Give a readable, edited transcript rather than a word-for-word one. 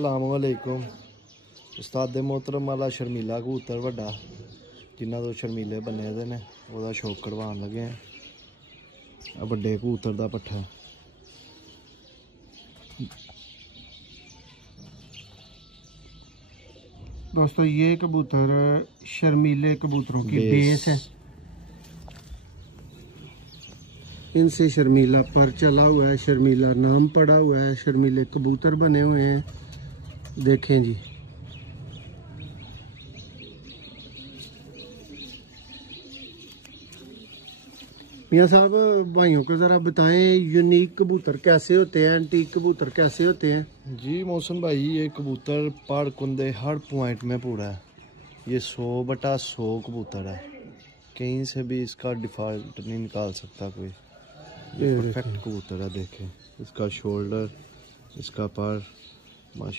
अस्सलाम वालेकुम। उस्ताद मोहतरम वाला शर्मीला कबूतर वड्डा जिन्हों तो शर्मीले बने दे ने वह शौक कढ़वान लगे हैं। बड़े कबूतर का पट्ठा दोस्तों, ये कबूतर शर्मीले कबूतरों की बेस है। इनसे शर्मीला पर चला हुआ है, शर्मीला नाम पड़ा हुआ है, शर्मीले कबूतर बने हुए हैं। देखें जी, मियाँ साहब भाइयों को ज़रा बताएं यूनिक कबूतर कैसे होते हैं, एंटीक कबूतर कैसे होते हैं। जी मोहसिन भाई, ये कबूतर पहाड़ कुंदे हर पॉइंट में पूरा है। ये 100/100 कबूतर है, कहीं से भी इसका डिफॉल्ट नहीं निकाल सकता कोई। ये परफेक्ट कबूतर है। देखें इसका शोल्डर, इसका पर, माशा